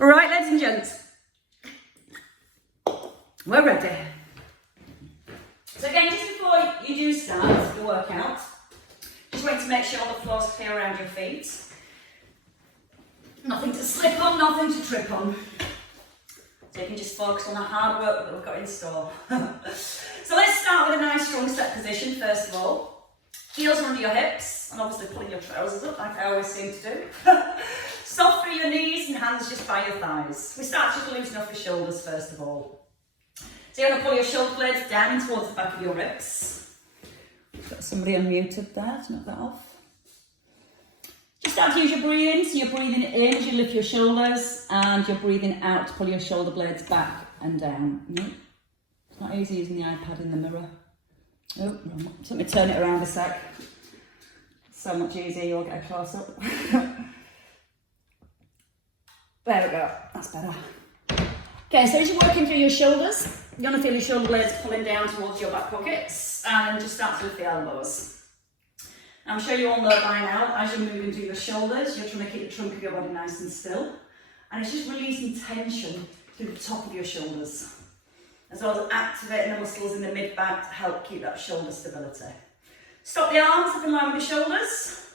Right, ladies and gents, we're ready. So again, just before you do start the workout, just wait to make sure the floor's clear around your feet. Nothing to slip on, nothing to trip on. So you can just focus on the hard work that we've got in store. So let's start with a nice strong step position first of all. Heels are under your hips, and obviously pulling your trousers up like I always seem to do. Soft through your knees and hands just by your thighs. We start just loosening off your shoulders first of all. So you're going to pull your shoulder blades down towards the back of your ribs. Got somebody unmuted there, to knock that off. Just start to use your breathing. So you're breathing in as you lift your shoulders, and you're breathing out to pull your shoulder blades back and down. It's not easy using the iPad in the mirror. Oh, let me turn it around a sec. So much easier, you'll get a close up. There we go, that's better. Okay, so as you're working through your shoulders, you're going to feel your shoulder blades pulling down towards your back pockets, and then just start to lift the elbows. Now, I'm sure you all know by now, as you're moving through your shoulders, you're trying to keep the trunk of your body nice and still, and it's just releasing tension through the top of your shoulders, as well as activating the muscles in the mid-back to help keep that shoulder stability. Stop the arms up in line with the shoulders,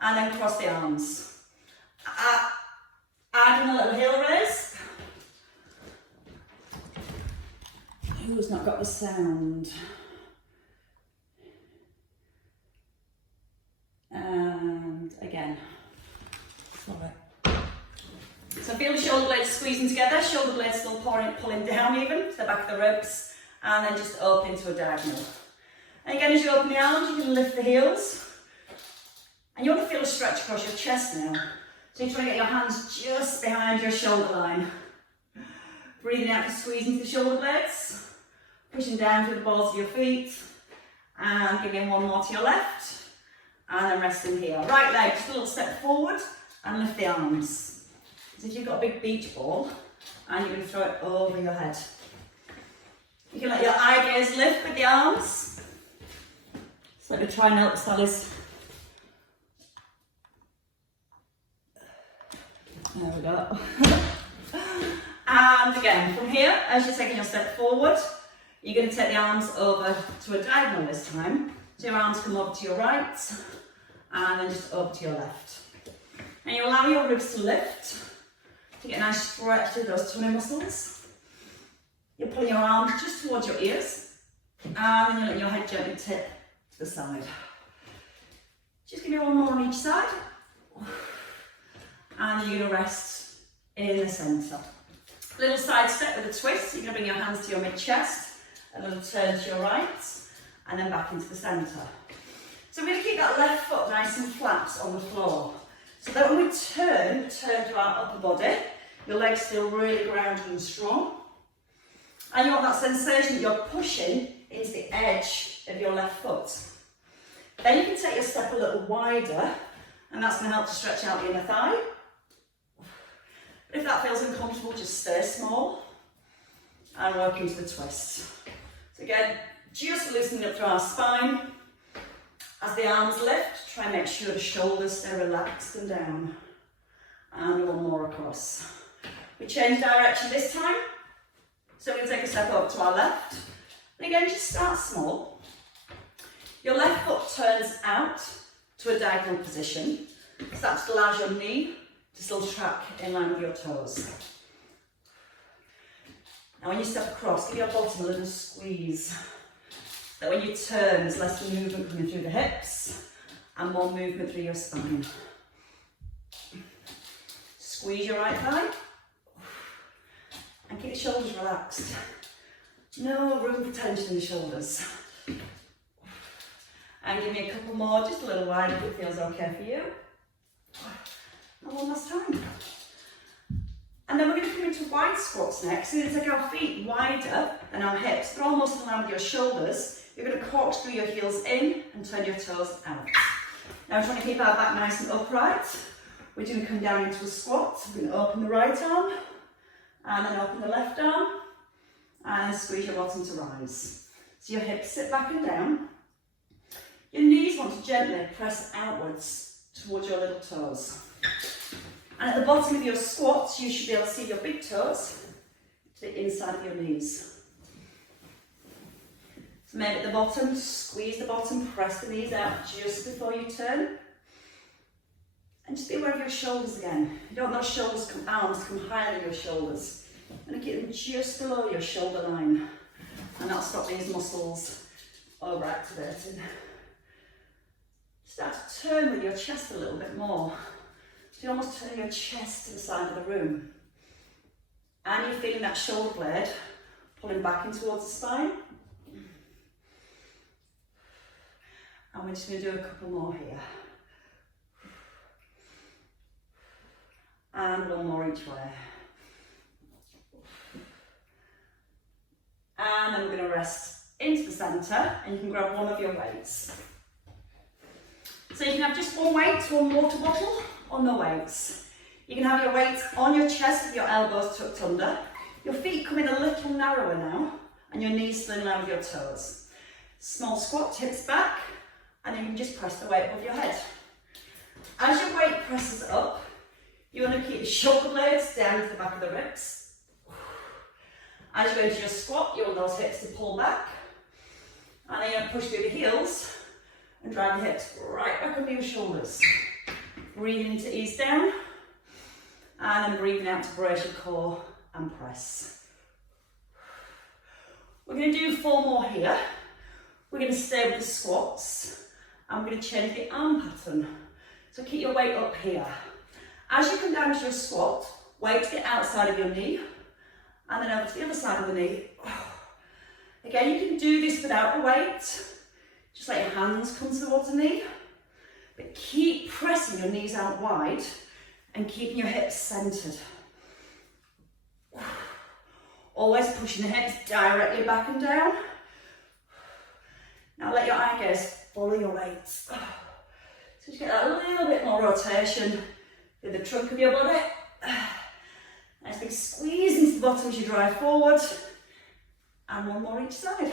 and then cross the arms. Add in a little heel raise. Who's not got the sound? And again. Sorry. So feel the shoulder blades squeezing together, shoulder blades still pulling down even to the back of the ribs, and then just open to a diagonal. And again, as you open the arms, you can lift the heels. And you want to feel a stretch across your chest now. So you're trying to get your hands just behind your shoulder line. Breathing out to squeeze into the shoulder blades. Pushing down through the balls of your feet. And giving one more to your left. And then resting here. Right leg, just a little step forward and lift the arms. So if you've got a big beach ball and you're going to throw it over your head. You can let your eye gaze lift with the arms. So let me try and help Sally's. There we go. And again, from here, as you're taking your step forward, you're going to take the arms over to a diagonal this time. So your arms come over to your right, and then just over to your left. And you allow your ribs to lift, to get a nice stretch through those tummy muscles. You're pulling your arms just towards your ears, and then you let your head gently tip to the side. Just give me one more on each side. And you're going to rest in the centre. Little side step with a twist. You're going to bring your hands to your mid-chest, a little turn to your right, and then back into the centre. So we're going to keep that left foot nice and flat on the floor. So that when we turn to our upper body, your legs feel really grounded and strong. And you want that sensation that you're pushing into the edge of your left foot. Then you can take your step a little wider, and that's going to help to stretch out the inner thigh. If that feels uncomfortable, just stay small and work into the twist. So again, just loosening up through our spine. As the arms lift, try and make sure the shoulders stay relaxed and down. And one more across. We change direction this time. So we're going to take a step up to our left. And again, just start small. Your left foot turns out to a diagonal position. So that allows your knee to still track in line with your toes. Now when you step across, give your bottom a little squeeze. So that when you turn, there's less movement coming through the hips and more movement through your spine. Squeeze your right thigh and keep the shoulders relaxed. No room for tension in the shoulders. And give me a couple more, just a little wider if it feels okay for you. And one last time. And then we're going to come into wide squats next. So you're going to take our feet wider than our hips. They're almost in line with your shoulders. You're going to corkscrew your heels in and turn your toes out. Now we're trying to keep our back nice and upright. We're going to come down into a squat. We're going to open the right arm, and then open the left arm, and squeeze your bottom to rise. So your hips sit back and down. Your knees want to gently press outwards towards your little toes. And at the bottom of your squats, you should be able to see your big toes to the inside of your knees. So maybe at the bottom, squeeze the bottom, press the knees out just before you turn. And just be aware of your shoulders again. You don't want those arms to come higher than your shoulders. I'm going to keep them just below your shoulder line. And that'll stop these muscles overactivating. Start to turn with your chest a little bit more. So you almost turn your chest to the side of the room. And you're feeling that shoulder blade pulling back in towards the spine. And we're just going to do a couple more here. And one more each way. And then we're going to rest into the centre, and you can grab one of your weights. So you can have just one weight, one water bottle, or no weights. You can have your weight on your chest with your elbows tucked under. Your feet come in a little narrower now, and your knees still in line with your toes. Small squat, hips back, and then you can just press the weight above your head. As your weight presses up, you want to keep the shoulder blades down to the back of the ribs. As you go into your squat, you want those hips to pull back. And then you're going to push through the heels and drive the hips right back under your shoulders. Breathing in to ease down. And then breathing out to brace your core and press. We're going to do 4 more here. We're going to stay with the squats. And we're going to change the arm pattern. So keep your weight up here. As you come down to your squat, weight to the outside of your knee, and then over to the other side of the knee. Again, you can do this without a weight. Just let your hands come towards the knee. But keep pressing your knees out wide and keeping your hips centered. Always pushing the hips directly back and down. Now let your eye gaze follow your weight. So just get that little bit more rotation with the trunk of your body. Nice big squeeze into the bottom as you drive forward. And one more each side.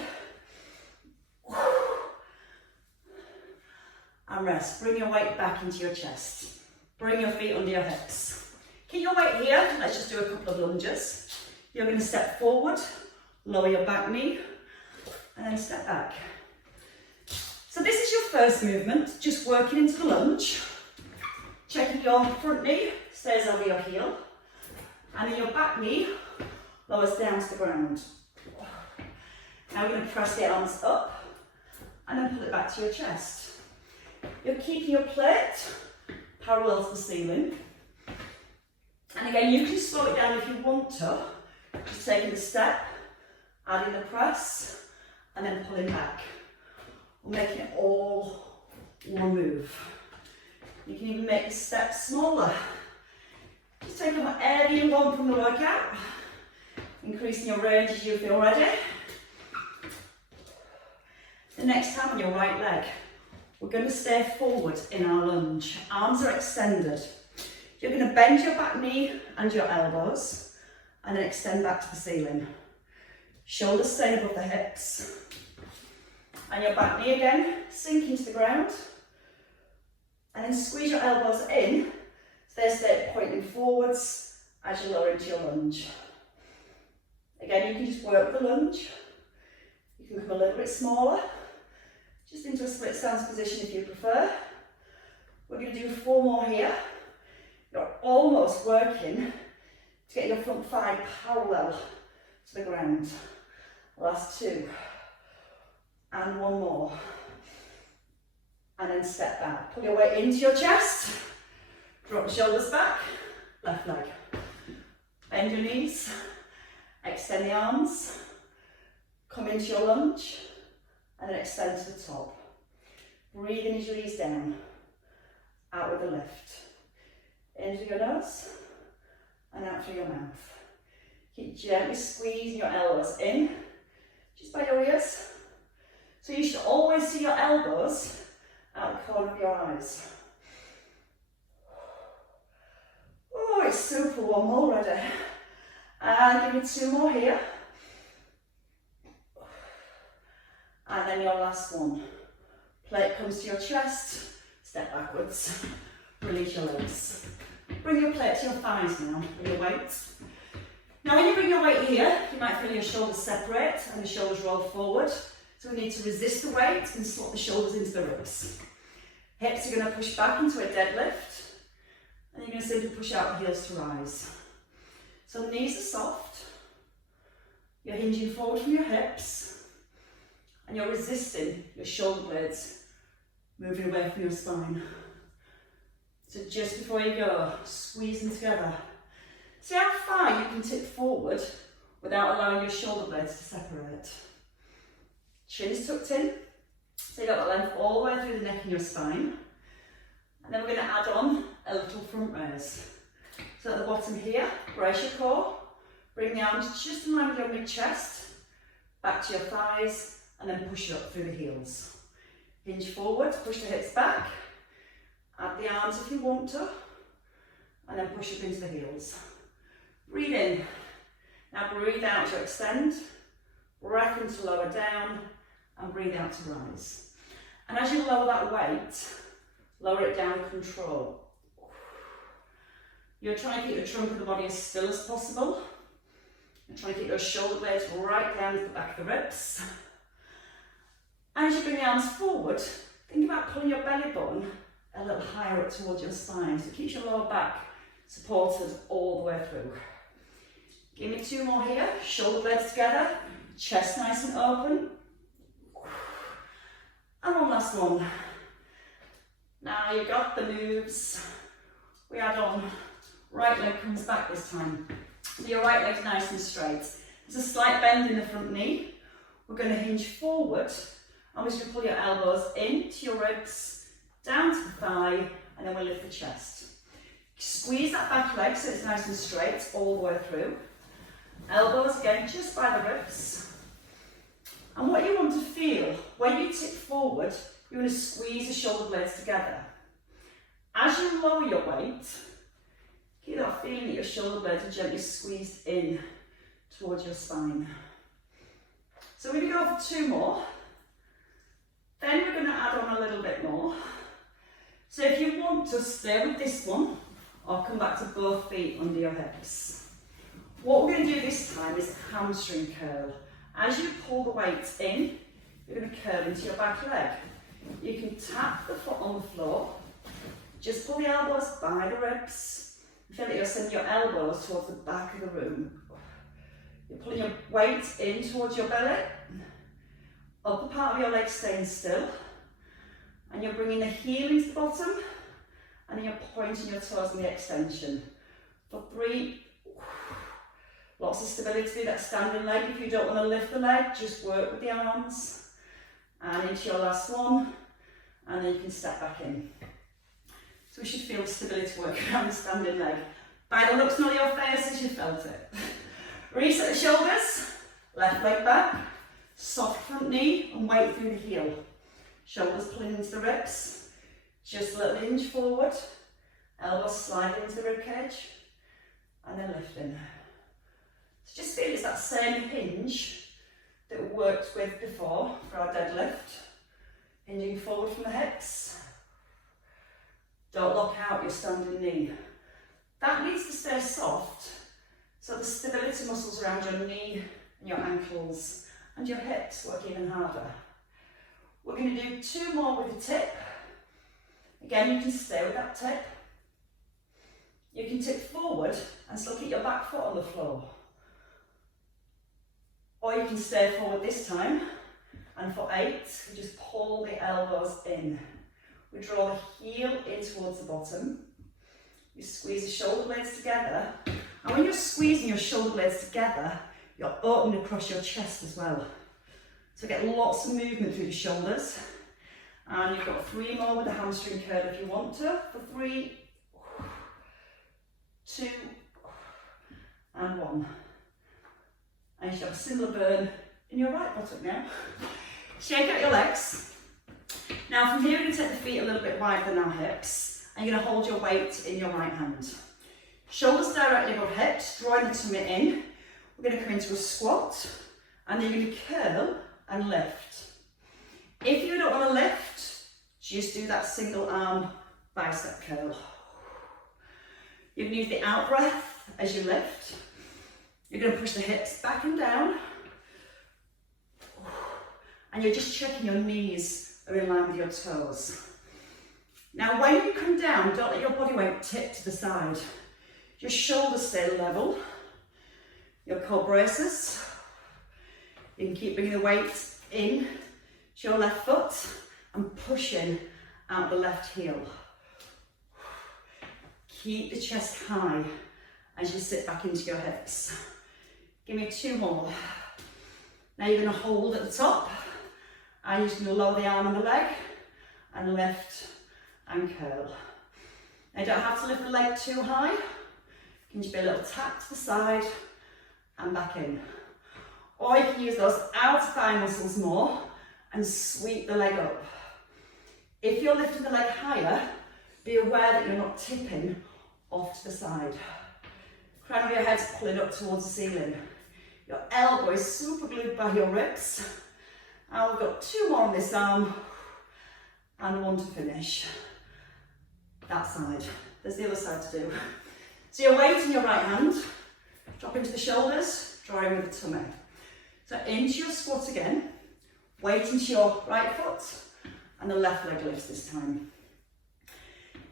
And rest. Bring your weight back into your chest. Bring your feet under your hips. Keep your weight here. Let's just do a couple of lunges. You're going to step forward, lower your back knee, and then step back. So this is your first movement, just working into the lunge. Checking your front knee stays over your heel. And then your back knee lowers down to the ground. Now we're going to press the arms up and then pull it back to your chest. You're keeping your plate parallel to the ceiling. And again, you can slow it down if you want to. Just taking the step, adding the press, and then pulling back. We're making it all one move. You can even make the step smaller. Just take on whatever you want from the workout, increasing your range as you feel ready. The next time on your right leg, we're going to stay forward in our lunge. Arms are extended. You're going to bend your back knee and your elbows, and then extend back to the ceiling. Shoulders stay above the hips. And your back knee again, sink into the ground. And then squeeze your elbows in. They stay pointing forwards as you lower into your lunge. Again, you can just work the lunge. You can come a little bit smaller, just into a split stance position if you prefer. We're going to do 4 more here. You're almost working to get your front thigh parallel to the ground. Last 2. And 1 more. And then step back. Pull your weight into your chest. Drop the shoulders back, left leg. Bend your knees, extend the arms, come into your lunge, and then extend to the top. Breathe in as you ease down, out with a lift. In through your nose, and out through your mouth. Keep gently squeezing your elbows in, just by your ears. So you should always see your elbows out the corner of your eyes. Oh, it's super warm already. And give me 2 more here. And then your last one. Plate comes to your chest, step backwards, release your legs. Bring your plate to your thighs now, with your weights. Now when you bring your weight here, you might feel your shoulders separate and the shoulders roll forward. So we need to resist the weight and slot the shoulders into the ribs. Hips are going to push back into a deadlift. And you're going to simply push out the heels to rise. So the knees are soft. You're hinging forward from your hips. And you're resisting your shoulder blades moving away from your spine. So just before you go, squeezing together. See how far you can tip forward without allowing your shoulder blades to separate. Chin is tucked in, so you've got the length all the way through the neck and your spine. And then we're going to add on a little front raise. So at the bottom here, brace your core, bring the arms just in line with your mid-chest, back to your thighs, and then push it up through the heels. Hinge forward, push the hips back, add the arms if you want to, and then push up into the heels. Breathe in. Now breathe out to extend, breath in to lower down, and breathe out to rise. And as you lower that weight, lower it down with control. You're trying to keep the trunk of the body as still as possible. You're trying to keep those shoulder blades right down to the back of the ribs. As you bring the arms forward, think about pulling your belly button a little higher up towards your spine, so it keeps your lower back supported all the way through. Give me 2 more here, shoulder blades together, chest nice and open. And one last one. Now you've got the moves. We add on, right leg comes back this time. So your right leg's nice and straight. There's a slight bend in the front knee. We're going to hinge forward, and we're just going to pull your elbows into your ribs, down to the thigh, and then we'll lift the chest. Squeeze that back leg so it's nice and straight all the way through. Elbows again just by the ribs. And what you want to feel, when you tip forward, you want to squeeze the shoulder blades together. As you lower your weight, get that feeling that your shoulder blades are gently squeezed in towards your spine. So we're going to go for 2 more. Then we're going to add on a little bit more. So if you want to stay with this one, or come back to both feet under your hips. What we're going to do this time is hamstring curl. As you pull the weight in, you're going to curl into your back leg. You can tap the foot on the floor, just pull the elbows by the ribs. Feel that you're sending your elbows towards the back of the room. You're pulling your weight in towards your belly, upper part of your leg staying still, and you're bringing the heel into the bottom, and then you're pointing your toes in the extension. For 3, lots of stability through that standing leg. If you don't want to lift the leg, just work with the arms. And into your last one, and then you can step back in. So we should feel the stability work around the standing leg. By the looks on your face as you felt it. Reset the shoulders, left leg back, soft front knee, and weight through the heel. Shoulders pulling into the ribs, just a little hinge forward, elbows sliding into the rib cage, and then lifting. So just feel it's that same hinge that we worked with before for our deadlift. Hinging forward from the hips. Don't lock out your standing knee. That needs to stay soft, so the stability muscles around your knee and your ankles and your hips work even harder. We're going to do 2 more with the tip. Again, you can stay with that tip. You can tip forward and still keep your back foot on the floor. Or you can stay forward this time, and for 8, we just pull the elbows in. We draw the heel in towards the bottom. You squeeze the shoulder blades together, and when you're squeezing your shoulder blades together, you're opening across your chest as well. So get lots of movement through the shoulders. And you've got 3 more with the hamstring curl if you want to. For 3, 2, and 1. And you should have a similar burn in your right buttock now. Shake out your legs. Now from here, we're going to take the feet a little bit wider than our hips, and you're going to hold your weight in your right hand. Shoulders directly above hips, drawing the tummy in. We're going to come into a squat, and then you're going to curl and lift. If you don't want to lift, just do that single arm bicep curl. You can use the out breath as you lift. You're going to push the hips back and down. And you're just checking your knees are in line with your toes. Now when you come down, don't let your body weight tip to the side. Your shoulders stay level. Your core braces. You can keep bringing the weight in to your left foot and pushing out the left heel. Keep the chest high as you sit back into your hips. Give me 2 more. Now you're going to hold at the top and you're just going to lower the arm and the leg and lift and curl. Now you don't have to lift the leg too high. You can just be a little tap to the side and back in. Or you can use those outer thigh muscles more and sweep the leg up. If you're lifting the leg higher, be aware that you're not tipping off to the side. Crown of your head's pulling up towards the ceiling. Your elbow is super glued by your ribs. And we've got 2 more on this arm and 1 to finish. That side. There's the other side to do. So your weight in your right hand, drop into the shoulders, draw in with the tummy. So into your squat again, weight into your right foot, and the left leg lifts this time.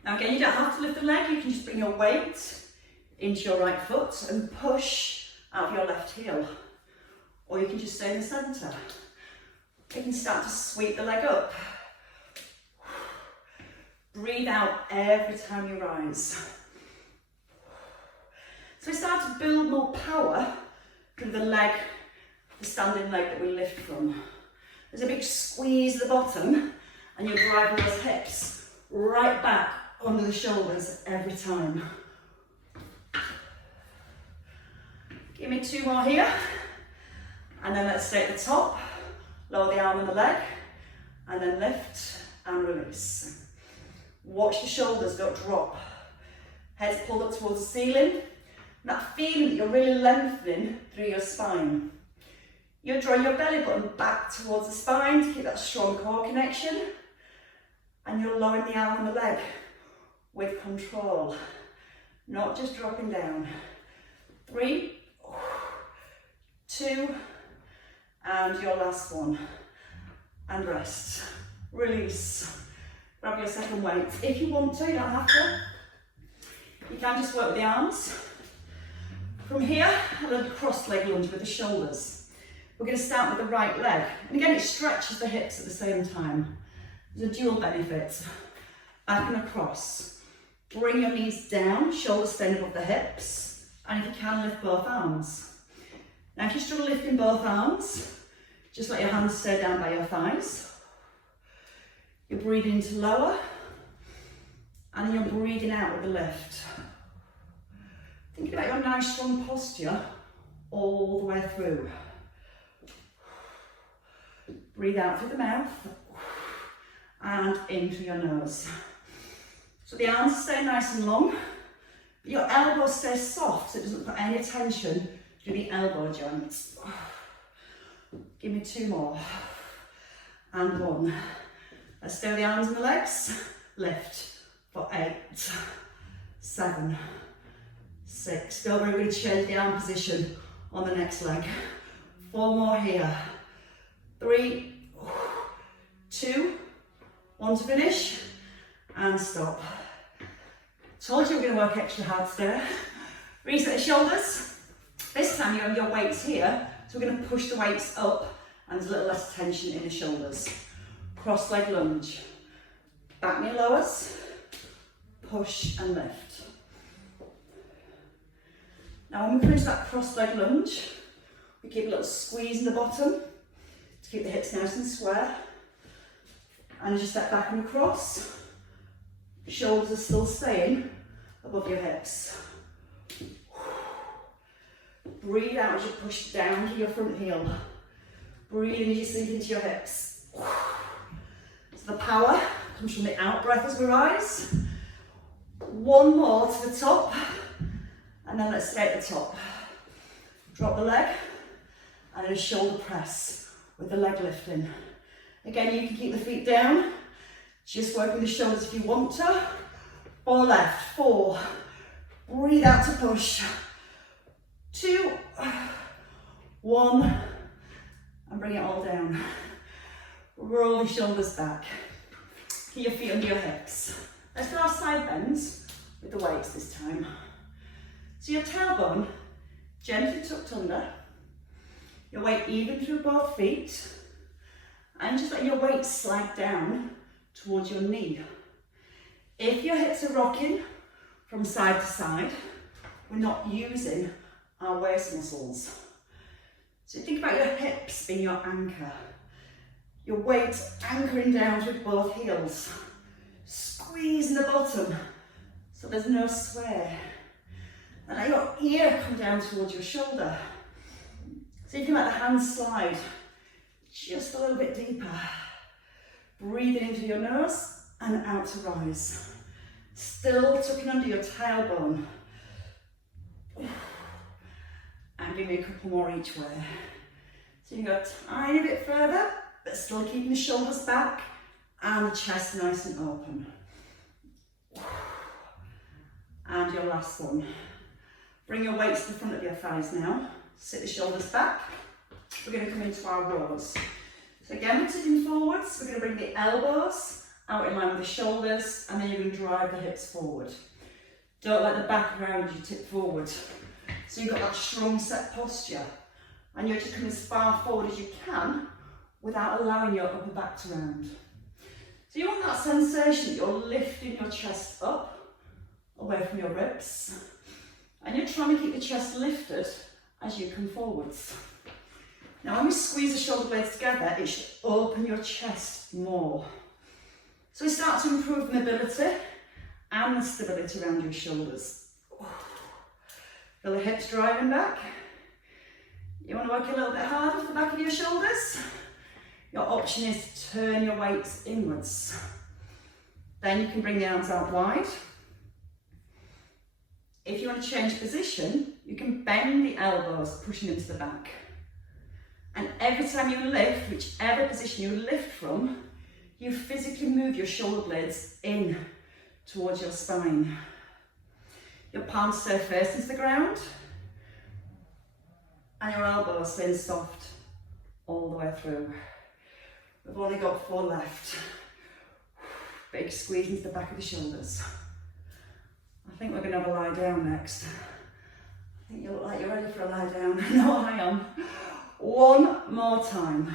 Now again, you don't have to lift the leg, you can just bring your weight into your right foot and push out of your left heel. Or you can just stay in the centre. You can start to sweep the leg up. Breathe out every time you rise. So we start to build more power through the leg, the standing leg that we lift from. There's a big squeeze at the bottom and you're driving those hips right back under the shoulders every time. Give me 2 more here. And then let's stay at the top, lower the arm and the leg, and then lift and release. Watch the shoulders, don't drop. Head's pulled up towards the ceiling. That feeling that you're really lengthening through your spine. You're drawing your belly button back towards the spine to keep that strong core connection. And you're lowering the arm and the leg with control, not just dropping down. 3, 2, and your last one. And rest. Release. Grab your second weight. If you want to, you don't have to. You can just work with the arms. From here, a little cross leg lunge with the shoulders. We're going to start with the right leg. And again, it stretches the hips at the same time. There's a dual benefit. Back and across. Bring your knees down, shoulders staying above the hips. And if you can, lift both arms. Now if you struggle lifting both arms, just let your hands stay down by your thighs. You're breathing in to lower, and then you're breathing out with the lift. Think about your nice strong posture all the way through. Breathe out through the mouth and in through your nose. So the arms stay nice and long, but your elbows stay soft so it doesn't put any tension through the elbow joints. Give me 2 more. And 1. Let's stay with the arms and the legs. Lift for 8, 7, 6. Don't worry, we're going to change the arm position on the next leg. 4 more here. 3, 2, 1 to finish, and stop. Told you we're going to work extra hard today. Reset the shoulders. This time you have your weights here, so we're going to push the weights up and there's a little less tension in the shoulders. Cross leg lunge. Back knee lowers, push and lift. Now when we finish that cross leg lunge, we keep a little squeeze in the bottom to keep the hips nice and square. And as you step back and across, the shoulders are still staying above your hips. Breathe out as you push down to your front heel. Breathe in as you sink into your hips. So the power comes from the out breath as we rise. 1 more to the top, and then let's stay at the top. Drop the leg, and then a shoulder press with the leg lifting. Again, you can keep the feet down, just working the shoulders if you want to. 4 left, 4, Breathe out to push. 2, 1, and bring it all down. Roll your shoulders back. Keep your feet under your hips. Let's do our side bends with the weights this time. So your tailbone gently tucked under, your weight even through both feet, and just let your weight slide down towards your knee. If your hips are rocking from side to side, we're not using our waist muscles. So think about your hips being your anchor. Your weight anchoring down with both heels. Squeezing the bottom so there's no sway. And let your ear come down towards your shoulder. So you can let the hands slide just a little bit deeper. Breathing into your nose and out to rise. Still tucking under your tailbone. And give me a couple more each way. So you can go a tiny bit further, but still keeping the shoulders back and the chest nice and open. And your last one. Bring your weights to the front of your thighs now. Sit the shoulders back. We're going to come into our rows. So again, we're sitting forwards. We're going to bring the elbows out in line with the shoulders, and then you're going to drive the hips forward. Don't let the back around you tip forward. So you've got that strong set posture, and you're just coming as far forward as you can without allowing your upper back to round. So you want that sensation that you're lifting your chest up, away from your ribs, and you're trying to keep the chest lifted as you come forwards. Now when we squeeze the shoulder blades together, it should open your chest more. So we start to improve the mobility and the stability around your shoulders. Feel the hips driving back. You want to work a little bit harder with the back of your shoulders? Your option is to turn your weights inwards. Then you can bring the arms out wide. If you want to change position, you can bend the elbows, pushing them to the back. And every time you lift, whichever position you lift from, you physically move your shoulder blades in towards your spine. Your palms stay first into the ground, and your elbows stay soft all the way through. We've only got 4 left. Big squeeze into the back of the shoulders. I think we're going to have a lie down next. I think you look like you're ready for a lie down. No, I am. 1 more time.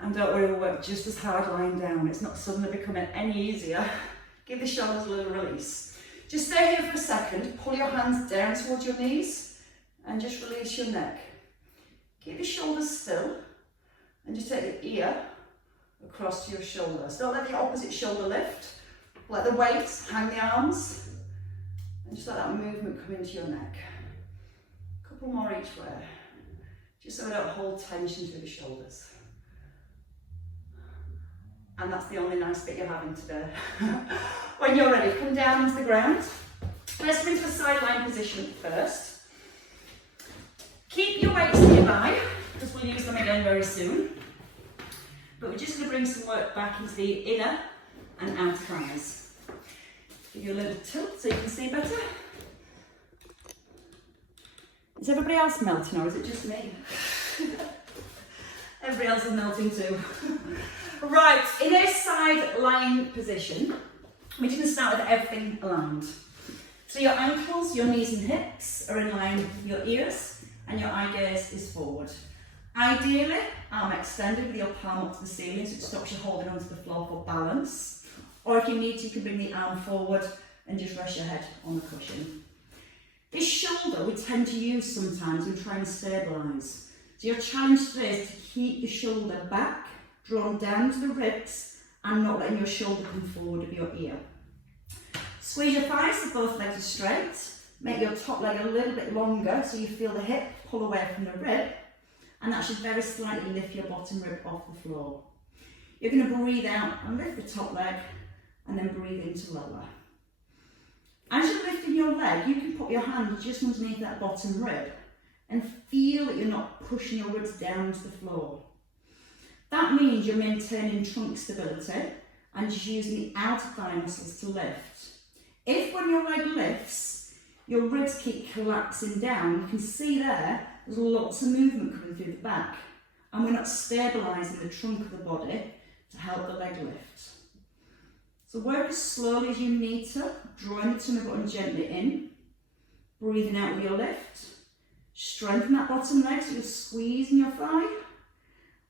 And don't worry, we'll work just as hard lying down. It's not suddenly becoming any easier. Give the shoulders a little release. Just stay here for a second. Pull your hands down towards your knees and just release your neck. Keep your shoulders still and just take the ear across to your shoulders. Don't let the opposite shoulder lift. Let the weight hang the arms and just let that movement come into your neck. A couple more each way, just so we don't hold tension through the shoulders. And that's the only nice bit you're having today. When you're ready, come down onto the ground. Let's move to a sideline position first. Keep your weights nearby, because we'll use them again very soon. But we're just going to bring some work back into the inner and outer thighs. Give you a little tilt so you can see better. Is everybody else melting, or is it just me? Everybody else is melting too. Right, in a side lying position, we're going to start with everything aligned. So your ankles, your knees and hips are in line with your ears, and your eye gaze is forward. Ideally, arm extended with your palm up to the ceiling, so it stops you holding onto the floor for balance. Or if you need to, you can bring the arm forward and just rest your head on the cushion. This shoulder we tend to use sometimes when trying to stabilise. So your challenge today is to keep the shoulder back, drawn down to the ribs, and not letting your shoulder come forward of your ear. Squeeze your thighs so both legs are straight. Make your top leg a little bit longer so you feel the hip pull away from the rib, and that should very slightly lift your bottom rib off the floor. You're going to breathe out and lift the top leg, and then breathe into lower. As you're lifting your leg, you can put your hand just underneath that bottom rib and feel that you're not pushing your ribs down to the floor. That means you're maintaining trunk stability and just using the outer thigh muscles to lift. If when your leg lifts, your ribs keep collapsing down, you can see there's lots of movement coming through the back, and we're not stabilising the trunk of the body to help the leg lift. So work as slowly as you need to, drawing the tummy button gently in, breathing out with your lift. Strengthen that bottom leg so you're squeezing your thigh.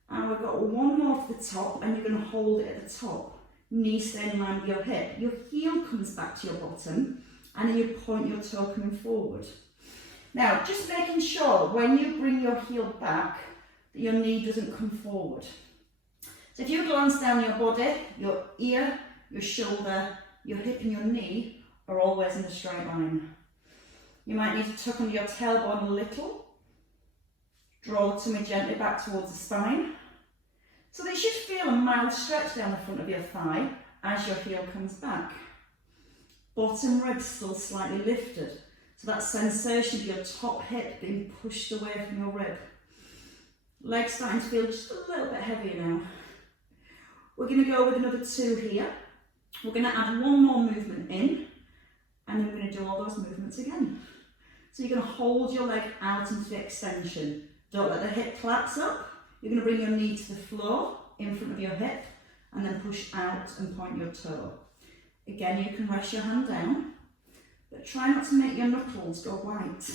And we've got one more to the top, and you're going to hold it at the top. Knee staying in line with your hip. Your heel comes back to your bottom, and then you point your toe coming forward. Now, just making sure when you bring your heel back that your knee doesn't come forward. So if you glance down your body, your ear, your shoulder, your hip and your knee are always in a straight line. You might need to tuck under your tailbone a little. Draw the tummy gently back towards the spine. So that you should feel a mild stretch down the front of your thigh as your heel comes back. Bottom ribs still slightly lifted. So that sensation of your top hip being pushed away from your rib. Legs starting to feel just a little bit heavier now. We're going to go with another 2 here. We're going to add one more movement in, and then we're going to do all those movements again. So you're going to hold your leg out into the extension. Don't let the hip collapse up. You're going to bring your knee to the floor in front of your hip, and then push out and point your toe. Again, you can rest your hand down, but try not to make your knuckles go white.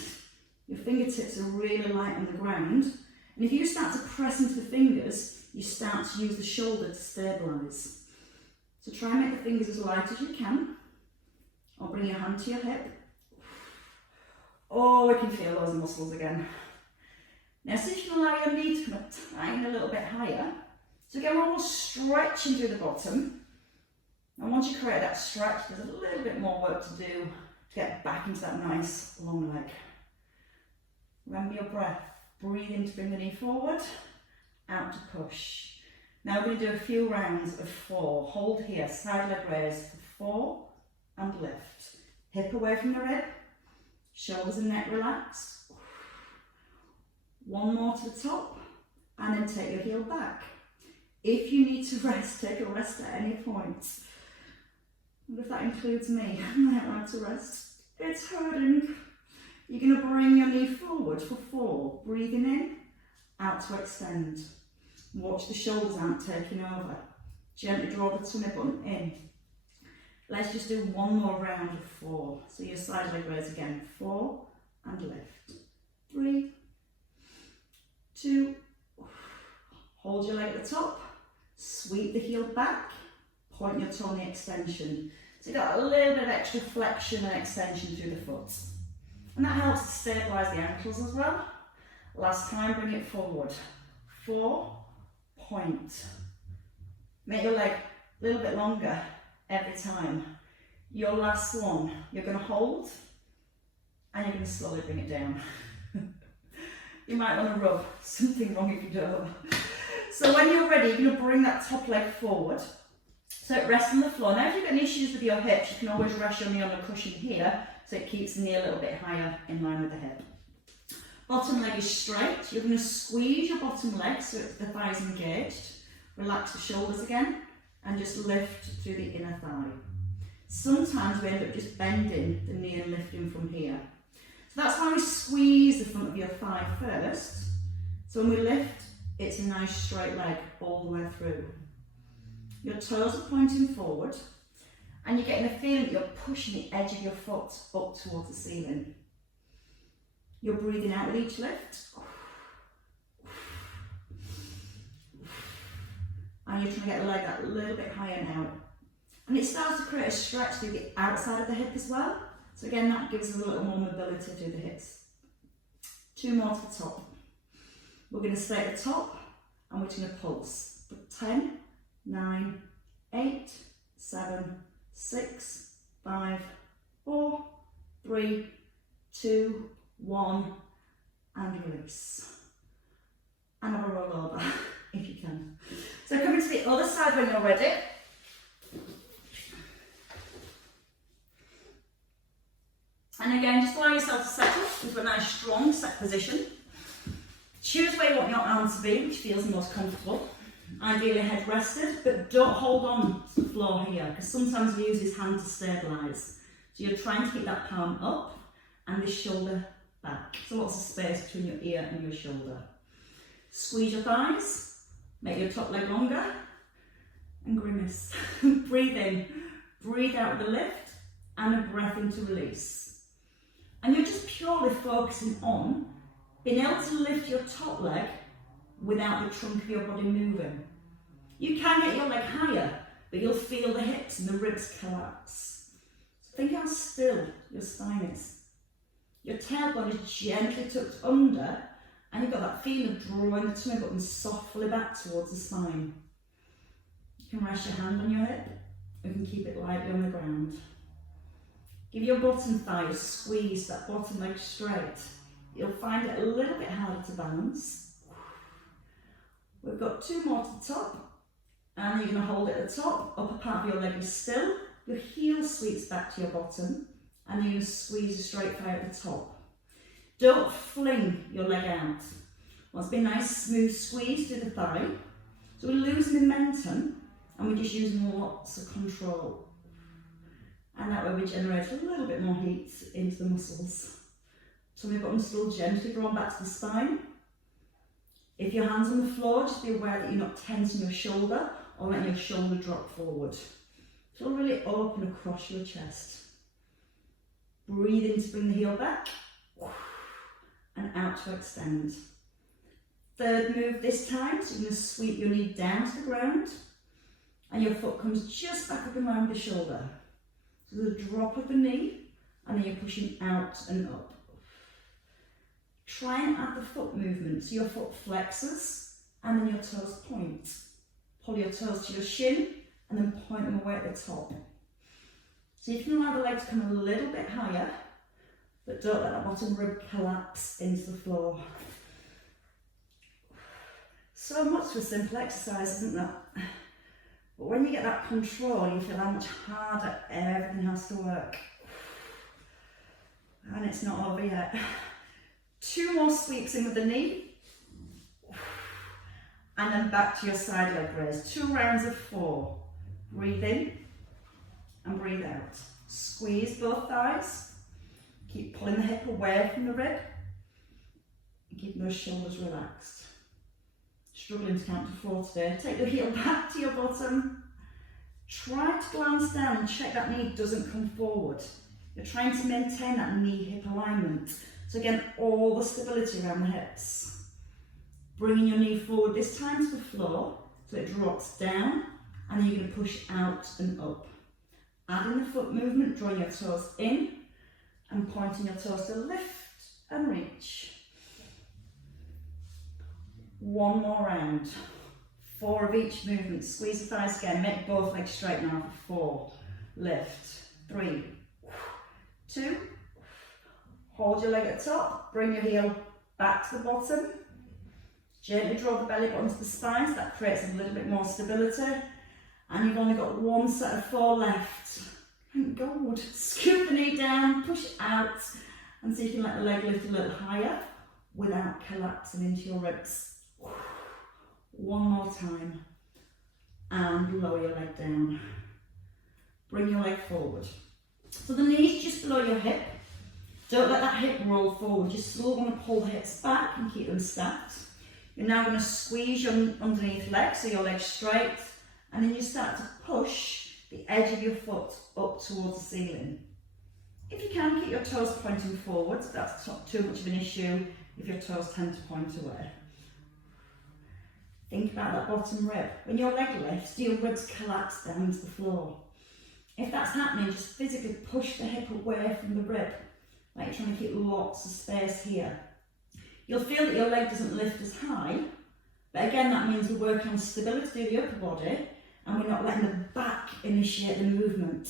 Your fingertips are really light on the ground, and if you start to press into the fingers, you start to use the shoulder to stabilise. So try and make the fingers as light as you can, or bring your hand to your hip. Oh, we can feel those muscles again. Now see if you can allow your knee to come up tiny a little bit higher. So again, we're almost stretching through the bottom. And once you create that stretch, there's a little bit more work to do to get back into that nice long leg. Remember your breath. Breathe in to bring the knee forward, out to push. Now we're going to do a few rounds of 4. Hold here, side leg raise for 4 and lift. Hip away from the rib, shoulders and neck relaxed. One more to the top, and then take your heel back. If you need to rest, take a rest at any point. What if that includes me? I might like to rest. It's hurting. You're going to bring your knee forward for 4. Breathing in, out to extend. Watch the shoulders aren't taking over. Gently draw the tummy button in. Let's just do one more round of 4. So your side leg raise again. 4 and lift. 3, 2, hold your leg at the top, sweep the heel back, point your toe in the extension. So you've got a little bit of extra flexion and extension through the foot. And that helps to stabilise the ankles as well. Last time, bring it forward. 4, point. Make your leg a little bit longer every time. Your last one, you're going to hold, and you're going to slowly bring it down. You might want to rub. Something wrong if you don't. So when you're ready, you're going to bring that top leg forward. So it rests on the floor. Now if you've got any issues with your hips, you can always rest your knee on a cushion here, so it keeps the knee a little bit higher in line with the hip. Bottom leg is straight. You're going to squeeze your bottom leg so the thigh is engaged. Relax the shoulders again, and just lift through the inner thigh. Sometimes we end up just bending the knee and lifting from here. So that's why we squeeze the front of your thigh first. So when we lift, it's a nice straight leg all the way through. Your toes are pointing forward, and you're getting a feeling that you're pushing the edge of your foot up towards the ceiling. You're breathing out with each lift. And you're trying to get the leg that little bit higher now. And it starts to create a stretch through the outside of the hip as well. So again, that gives us a little more mobility through the hips. 2 more to the top. We're going to stay at the top, and we're going to pulse. For 10, 9, 8, 7, 6, 5, 4, 3, 2, 1, and release. And have a roll over if you can. So coming to the other side when you're ready. And again, just allow yourself to settle into a nice strong set position. Choose where you want your arm to be, which feels most comfortable. Ideally head rested, but don't hold on to the floor here, because sometimes we use this hand to stabilise. So you're trying to keep that palm up and the shoulder back. So lots of space between your ear and your shoulder. Squeeze your thighs, make your top leg longer, and grimace. Breathe in, breathe out the lift, and a breath into release. And you're just purely focusing on being able to lift your top leg without the trunk of your body moving. You can get your leg higher, but you'll feel the hips and the ribs collapse. So think how still your spine is. Your tailbone is gently tucked under, and you've got that feeling of drawing the tummy button softly back towards the spine. You can rest your hand on your hip, or you can keep it lightly on the ground. Give your bottom thigh a squeeze, that bottom leg straight. You'll find it a little bit harder to balance. We've got 2 more to the top, and you're going to hold it at the top. Upper part of your leg is still. Your heel sweeps back to your bottom, and you're going to squeeze a straight thigh at the top. Don't fling your leg out. Want to be a nice smooth squeeze through the thigh. So we lose momentum, and we're just using lots of control. And that way we generate a little bit more heat into the muscles. Tummy button still gently drawn back to the spine. If your hand's on the floor, just be aware that you're not tensing your shoulder or letting your shoulder drop forward. So really open across your chest. Breathe in to bring the heel back and out to extend. Third move this time, so you're going to sweep your knee down to the ground and your foot comes just back up and around the shoulder. So the drop of the knee and then you're pushing out and up. Try and add the foot movement, so your foot flexes and then your toes point. Pull your toes to your shin and then point them away at the top. So you can allow the leg to come a little bit higher, but don't let that bottom rib collapse into the floor. So much for a simple exercise, isn't that? But when you get that control, you feel how much harder everything has to work. And it's not over yet. 2 more sweeps in with the knee. And then back to your side leg raise. 2 rounds of 4. Breathe in and breathe out. Squeeze both thighs. Keep pulling the hip away from the rib. And keep those shoulders relaxed. Struggling to count to 4 today. Take the heel back to your bottom. Try to glance down and check that knee doesn't come forward. You're trying to maintain that knee-hip alignment. So again, all the stability around the hips. Bringing your knee forward this time to the floor, so it drops down, and then you're going to push out and up. Adding the foot movement, drawing your toes in, and pointing your toes to lift and reach. 1 more round. 4 of each movement. Squeeze the thighs again. Make both legs straight now for 4. Lift. 3. 2. Hold your leg at the top. Bring your heel back to the bottom. Gently draw the belly button to the spine, so that creates a little bit more stability. And you've only got 1 set of 4 left. Thank God. Scoop the knee down, push it out, and see if you can let the leg lift a little higher without collapsing into your ribs. 1 more time. And lower your leg down. Bring your leg forward. So the knee's just below your hip. Don't let that hip roll forward. You're still going to pull the hips back and keep them stacked. You're now going to squeeze your underneath leg, so your leg's straight, and then you start to push the edge of your foot up towards the ceiling. If you can, keep your toes pointing forwards. That's not too much of an issue if your toes tend to point away. Think about that bottom rib. When your leg lifts, do your ribs collapse down to the floor? If that's happening, just physically push the hip away from the rib, like you're trying to keep lots of space here. You'll feel that your leg doesn't lift as high, but again, that means we're working on stability of the upper body and we're not letting the back initiate the movement.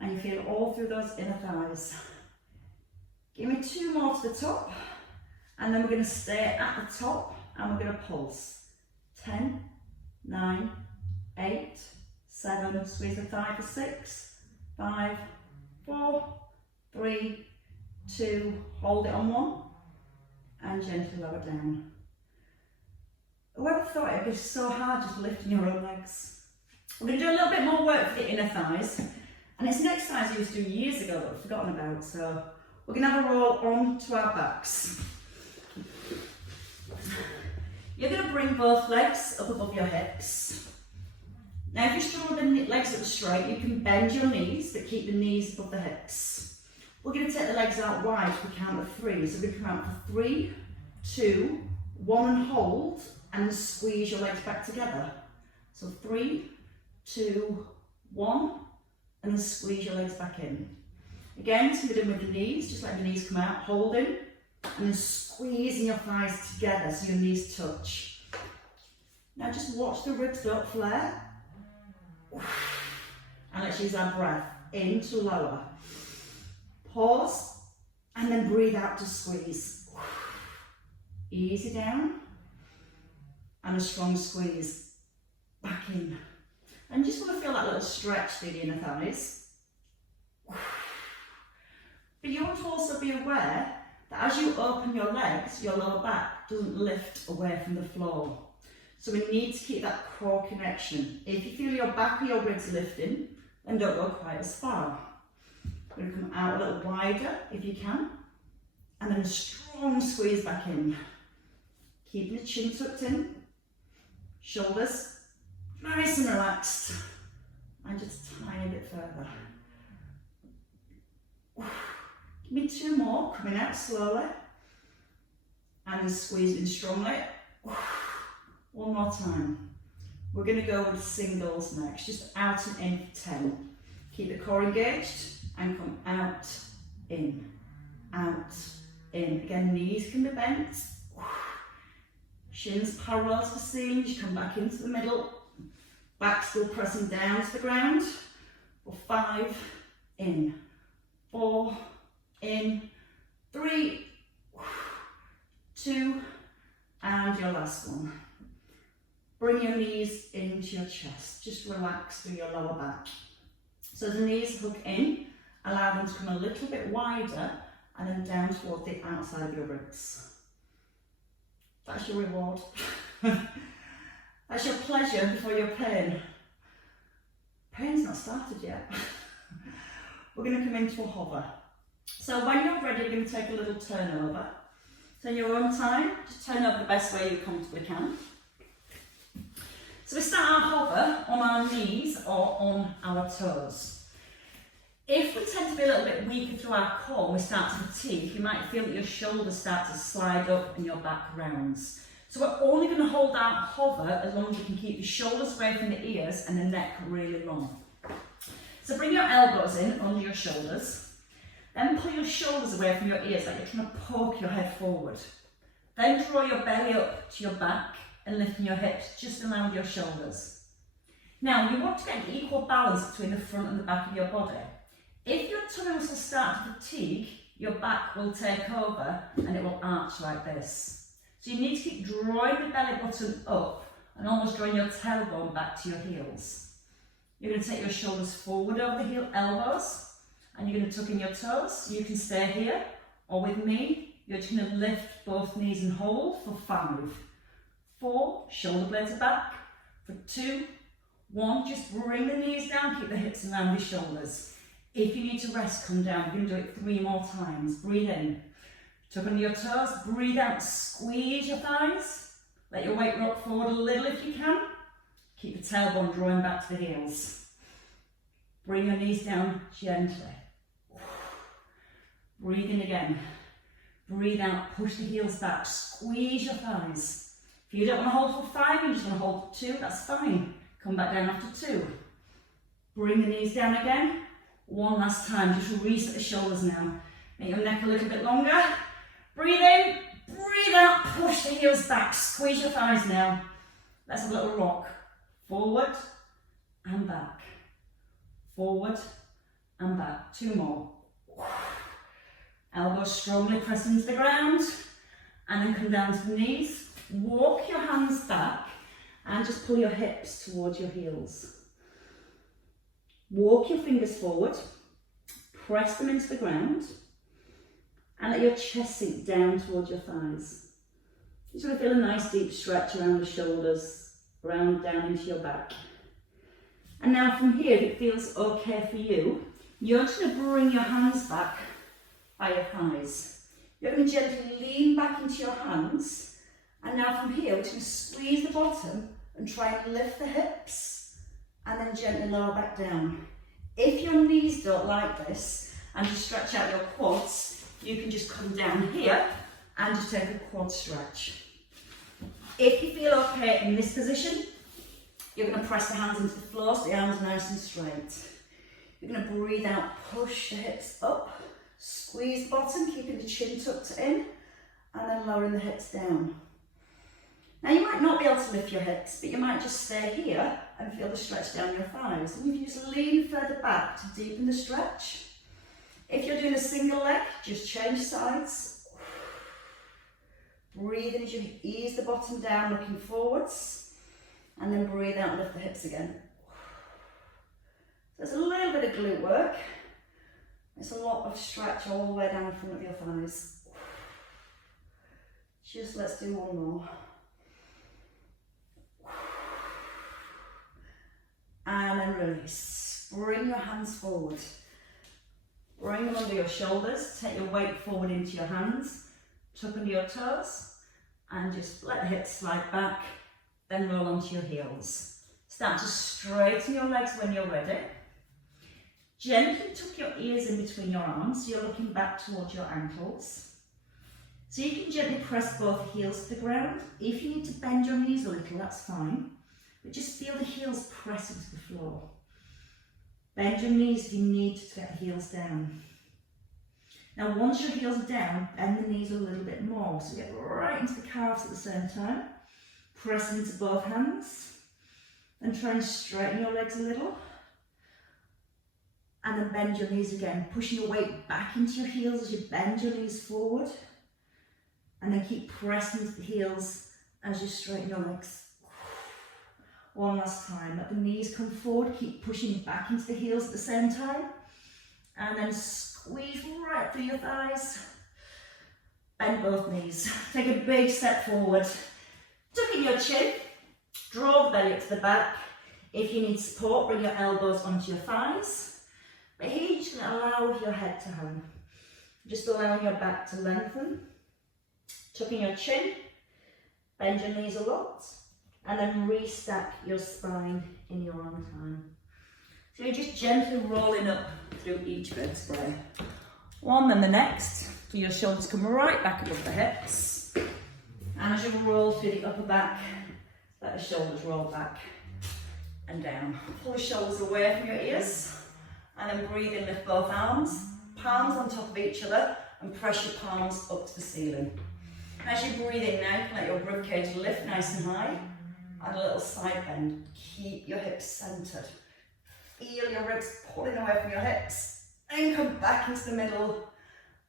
And you feel it all through those inner thighs. Give me 2 more to the top, and then we're going to stay at the top and we're going to pulse. 10, 9, 8, 7, squeeze the thigh for 6, 5, 4, 3, 2, hold it on 1, and gently lower down. Whoever thought it'd be so hard just lifting your own legs? We're going to do a little bit more work for the inner thighs, And it's an exercise I used to do years ago that I've forgotten about, so we're going to have a roll on to our backs. You're going to bring both legs up above your hips. Now if you struggle with the legs that are straight, you can bend your knees, but keep the knees above the hips. We're going to take the legs out wide if we count at 3. So we're going to come out for 3, 2, 1 and hold, and squeeze your legs back together. So 3, 2, 1, and then squeeze your legs back in. Again, it's going to be done with the knees, just let the knees come out, holding, and then squeezing your thighs together so your knees touch. Now just watch the ribs don't flare. And let's use our breath in to lower. Pause, and then breathe out to squeeze. Easy down, and a strong squeeze. Back in. And you just want to feel that little stretch through the inner thighs. But you want to also be aware that as you open your legs, your lower back doesn't lift away from the floor. So we need to keep that core connection. If you feel your back or your ribs lifting, then don't go quite as far. We're going to come out a little wider if you can, and then a strong squeeze back in. Keeping the chin tucked in, shoulders nice and relaxed, and just a tiny bit further. Give me 2 more, coming out slowly, and then squeeze in strongly. 1 more time. We're going to go with singles next, just out and in for 10. Keep the core engaged and come out, in, out, in. Again, knees can be bent. Shins parallel to the ceiling, just come back into the middle. Back still pressing down to the ground. For 5, in, 4, in, 3, 2, and your last one. Bring your knees into your chest, just relax through your lower back. So the knees hook in, allow them to come a little bit wider, and then down toward the outside of your ribs. That's your reward. That's your pleasure before your pain. Pain's not started yet. We're going to come into a hover. So when you're ready, you're going to take a little turn over. So in your own time, just turn over the best way you comfortably can. So we start our hover on our knees or on our toes. If we tend to be a little bit weaker through our core, we start to fatigue, you might feel that your shoulders start to slide up and your back rounds. So we're only going to hold our hover as long as you can keep your shoulders away from the ears and the neck really long. So bring your elbows in under your shoulders, then pull your shoulders away from your ears like you're trying to poke your head forward. Then draw your belly up to your back and lifting your hips just around your shoulders. Now you want to get an equal balance between the front and the back of your body. If your tummy was to start to fatigue, your back will take over and it will arch like this. So you need to keep drawing the belly button up and almost drawing your tailbone back to your heels. You're going to take your shoulders forward over the elbows and you're going to tuck in your toes. You can stay here, or with me, you're just going to lift both knees and hold for 5, 4, shoulder blades are back, for 2, 1, just bring the knees down, keep the hips around your shoulders. If you need to rest, come down. We're going to do it 3 more times. Breathe in, tuck under your toes, breathe out, squeeze your thighs, let your weight rock forward a little if you can. Keep the tailbone drawing back to the heels. Bring your knees down gently. Breathe in again. Breathe out, push the heels back, squeeze your thighs. If you don't want to hold for 5, you just want to hold for 2, that's fine. Come back down after 2. Bring the knees down again. 1 last time, just reset the shoulders now. Make your neck a little bit longer. Breathe in, breathe out, push the heels back, squeeze your thighs now. Let's have a little rock. Forward and back. Forward and back. 2 more. Elbows strongly press into the ground and then come down to the knees. Walk your hands back and just pull your hips towards your heels. Walk your fingers forward, press them into the ground and let your chest sink down towards your thighs. You just want to feel a nice deep stretch around the shoulders, around down into your back. And now from here, if it feels okay for you, you're just going to bring your hands back by your thighs. You're going to gently lean back into your hands. And now from here, we're just going to squeeze the bottom and try and lift the hips and then gently lower back down. If your knees don't like this and you stretch out your quads, you can just come down here and just take a quad stretch. If you feel okay in this position, you're going to press the hands into the floor so the arms are nice and straight. You're going to breathe out, push the hips up, squeeze the bottom, keeping the chin tucked in, and then lowering the hips down. Now you might not be able to lift your hips, but you might just stay here and feel the stretch down your thighs. And you can just lean further back to deepen the stretch. If you're doing a single leg, just change sides. Breathe in as you ease the bottom down, looking forwards. And then breathe out and lift the hips again. There's a little bit of glute work. It's a lot of stretch all the way down the front of your thighs. Just let's do one more. And then release. Bring your hands forward. Bring them under your shoulders. Take your weight forward into your hands. Tuck under your toes. And just let the hips slide back. Then roll onto your heels. Start to straighten your legs when you're ready. Gently tuck your ears in between your arms so you're looking back towards your ankles. So you can gently press both heels to the ground. If you need to bend your knees a little, that's fine. But just feel the heels press into the floor. Bend your knees if you need to get the heels down. Now once your heels are down, bend the knees a little bit more. So get right into the calves at the same time. Press into both hands. Then try and straighten your legs a little. And then bend your knees again, pushing your weight back into your heels as you bend your knees forward. And then keep pressing into the heels as you straighten your legs. One last time, let the knees come forward, keep pushing back into the heels at the same time. And then squeeze right through your thighs. Bend both knees. Take a big step forward. Tuck in your chin, draw the belly up to the back. If you need support, bring your elbows onto your thighs. But here you're just going to allow your head to hang. Just allowing your back to lengthen. Tuck in your chin, bend your knees a lot, and then restack your spine in your own time. So you're just gently rolling up through each vertebrae. One, then the next. So your shoulders come right back above the hips. And as you roll through the upper back, let the shoulders roll back and down. Pull the shoulders away from your ears. And then breathe in, lift both arms. Palms on top of each other. And press your palms up to the ceiling. As you breathe in now, you can let your ribcage lift nice and high. Add a little side bend. Keep your hips centered. Feel your ribs pulling away from your hips. And come back into the middle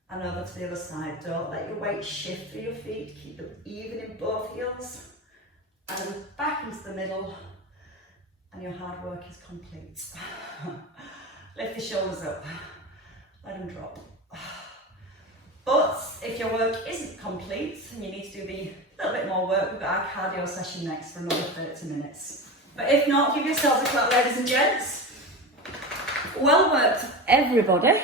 and over to the other side. Don't let your weight shift through your feet. Keep them even in both heels. And then back into the middle. And your hard work is complete. Lift the shoulders up. Let them drop. But if your work isn't complete and you need to do the little bit more work, we've got our cardio session next for another 30 minutes. But if not, give yourselves a clap, ladies and gents. Well worked, everybody.